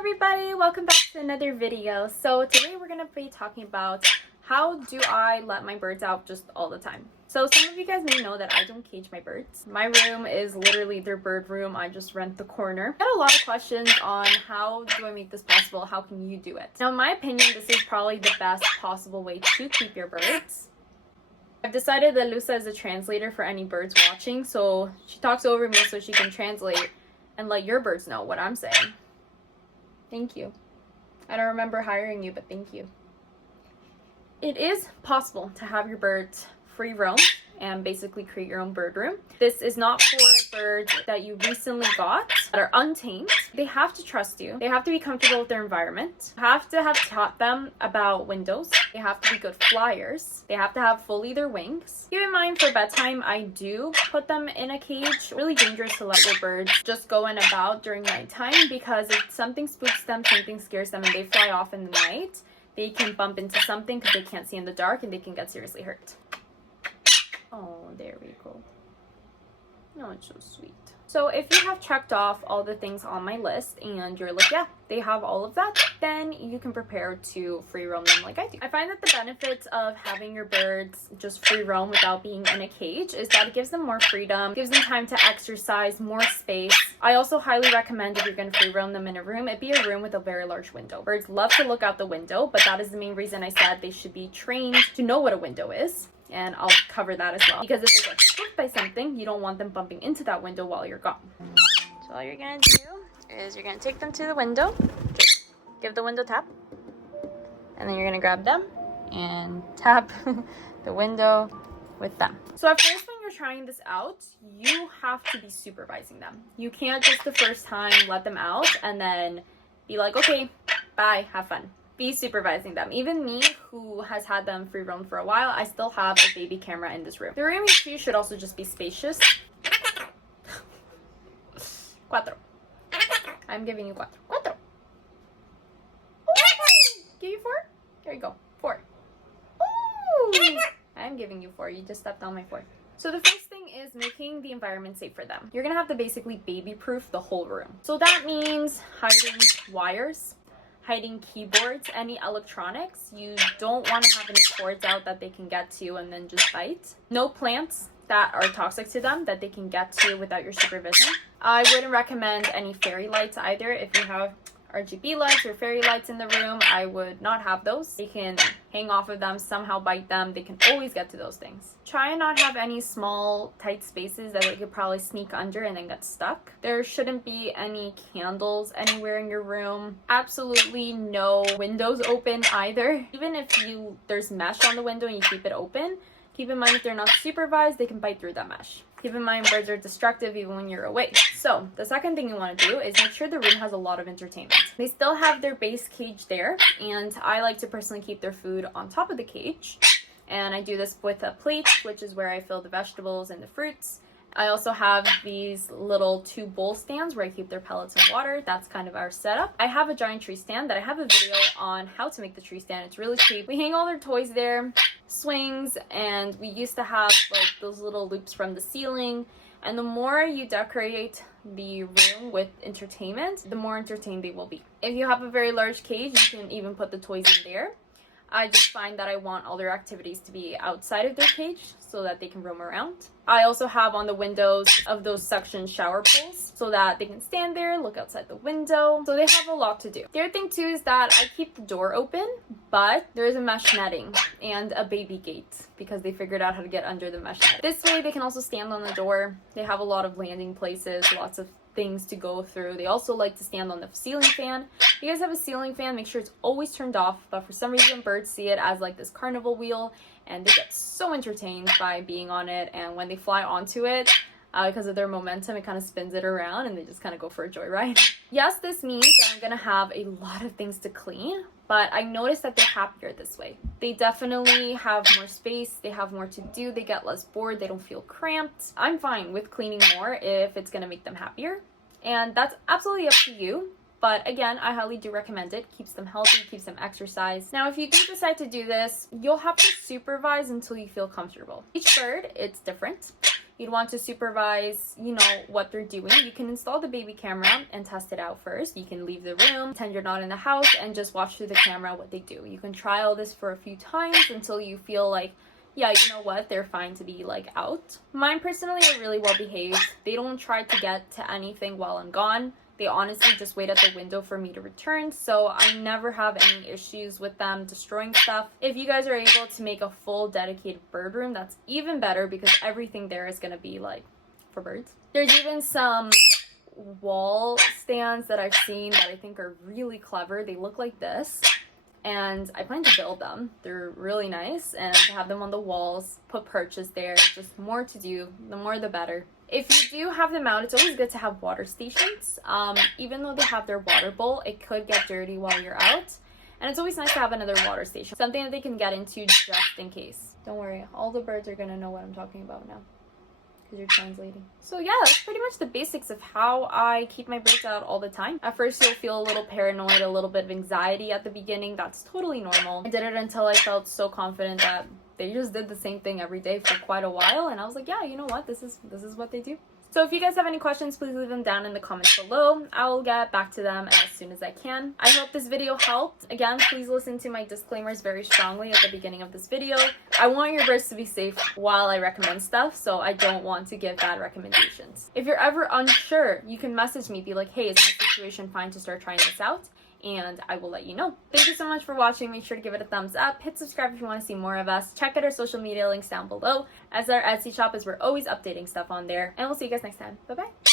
everybody, welcome back to another video. So today we're going to be talking about how do I let my birds out just all the time. So some of you guys may know that I don't cage my birds. My room is literally their bird room. I just rent the corner. I had a lot of questions on how do I make this possible? How can you do it? Now in my opinion, this is probably the best possible way to keep your birds. I've decided that Lusa is a translator for any birds watching, so she talks over me so she can translate and let your birds know what I'm saying. Thank you. I don't remember hiring you, but thank you. It is possible to have your birds free roam and basically create your own bird room. This is not for birds that you recently got that are untamed. They have to trust you. They have to be comfortable with their environment. You have to have taught them about windows. They have to be good flyers. They have to have fully their wings. Keep in mind for bedtime, I do put them in a cage. It's really dangerous to let your birds just go in about during nighttime because if something spooks them, something scares them, and they fly off in the night, they can bump into something because they can't see in the dark and they can get seriously hurt. Oh, there we go. Oh, it's so sweet. So if you have checked off all the things on my list and you're like, yeah, they have all of that, then you can prepare to free roam them like I do. I find that the benefits of having your birds just free roam without being in a cage is that it gives them more freedom, gives them time to exercise, more space. I also highly recommend if you're going to free roam them in a room, it be a room with a very large window. Birds love to look out the window, but that is the main reason I said they should be trained to know what a window is. And I'll cover that as well. Because if they get spooked by something, you don't want them bumping into that window while you're gone. So all you're going to do is you're going to take them to the window. Give the window tap. And then you're going to grab them and tap the window with them. So at first when you're trying this out, you have to be supervising them. You can't just the first time let them out and then be like, okay, bye, have fun. Be supervising them. Even me, who has had them free roam for a while, I still have a baby camera in this room. The room you should also just be spacious. Cuatro. I'm giving you cuatro. Cuatro. Give you four? There you go. Four. Ooh. I'm giving you four. You just stepped on my four. So the first thing is making the environment safe for them. You're gonna have to basically baby-proof the whole room. So that means hiding wires, hiding keyboards, any electronics. You don't want to have any cords out that they can get to and then just bite. No plants that are toxic to them that they can get to without your supervision. I wouldn't recommend any fairy lights either. If you have RGB lights or fairy lights in the room, I would not have those. They can hang off of them, somehow bite them. They can always get to those things. Try and not have any small tight spaces that they could probably sneak under and then get stuck. There shouldn't be any candles anywhere in your room. Absolutely no windows open either. Even if there's mesh on the window and you keep it open, keep in mind if they're not supervised, they can bite through that mesh. Keep in mind birds are destructive even when you're away. So the second thing you want to do is make sure the room has a lot of entertainment. They still have their base cage there, and I like to personally keep their food on top of the cage. And I do this with a plate, which is where I fill the vegetables and the fruits. I also have these little 2 bowl stands where I keep their pellets and water. That's kind of our setup. I have a giant tree stand that I have a video on how to make the tree stand. It's really cheap. We hang all their toys there, swings, and we used to have like those little loops from the ceiling. And the more you decorate the room with entertainment, the more entertained they will be. If you have a very large cage, you can even put the toys in there. I just find that I want all their activities to be outside of their cage so that they can roam around. I also have on the windows of those suction shower pools so that they can stand there, look outside the window. So they have a lot to do. The other thing too is that I keep the door open, but there is a mesh netting and a baby gate because they figured out how to get under the mesh net. This way they can also stand on the door. They have a lot of landing places, lots of things to go through. They also like to stand on the ceiling fan. If you guys have a ceiling fan, make sure it's always turned off, but for some reason birds see it as like this carnival wheel and they get so entertained by being on it, and when they fly onto it, because of their momentum, it kind of spins it around and they just kind of go for a joyride. Yes, this means that I'm gonna have a lot of things to clean, but I noticed that they're happier this way. They definitely have more space, they have more to do, they get less bored, they don't feel cramped. I'm fine with cleaning more if it's gonna make them happier, and that's absolutely up to you. But again, I highly do recommend it. Keeps them healthy, keeps them exercise. Now, if you do decide to do this, you'll have to supervise until you feel comfortable. Each bird, it's different. you'd want to supervise, you know, what they're doing. You can install the baby camera and test it out first. You can leave the room, pretend you're not in the house, and just watch through the camera what they do. You can trial this for a few times until you feel like, yeah, you know what, they're fine to be like out. Mine personally are really well behaved. They don't try to get to anything while I'm gone. They honestly just wait at the window for me to return, so I never have any issues with them destroying stuff. If you guys are able to make a full dedicated bird room, that's even better because everything there is going to be like for birds. There's even some wall stands that I've seen that I think are really clever. They look like this, and I plan to build them. They're really nice, and to have them on the walls, put perches there, just more to do. The more the better. If you do have them out, it's always good to have water stations. Even though they have their water bowl, it could get dirty while you're out. And it's always nice to have another water station. Something that they can get into just in case. Don't worry, all the birds are gonna know what I'm talking about now, because you're translating. So yeah, that's pretty much the basics of how I keep my birds out all the time. At first you'll feel a little paranoid, a little bit of anxiety at the beginning. That's totally normal. I did it until I felt so confident that they just did the same thing every day for quite a while, and I was like, yeah, you know what, this is what they do. So if you guys have any questions, please leave them down in the comments below. I will get back to them as soon as I can. I hope this video helped. Again, please listen to my disclaimers very strongly at the beginning of this video. I want your birds to be safe while I recommend stuff, so I don't want to give bad recommendations. If you're ever unsure, you can message me, be like, hey, is my situation fine to start trying this out? And I will let you know. Thank you so much for watching. Make sure to give it a thumbs up. Hit subscribe if you want to see more of us. Check out our social media links down below, as our Etsy shop is we're always updating stuff on there. And we'll see you guys next time. Bye-bye.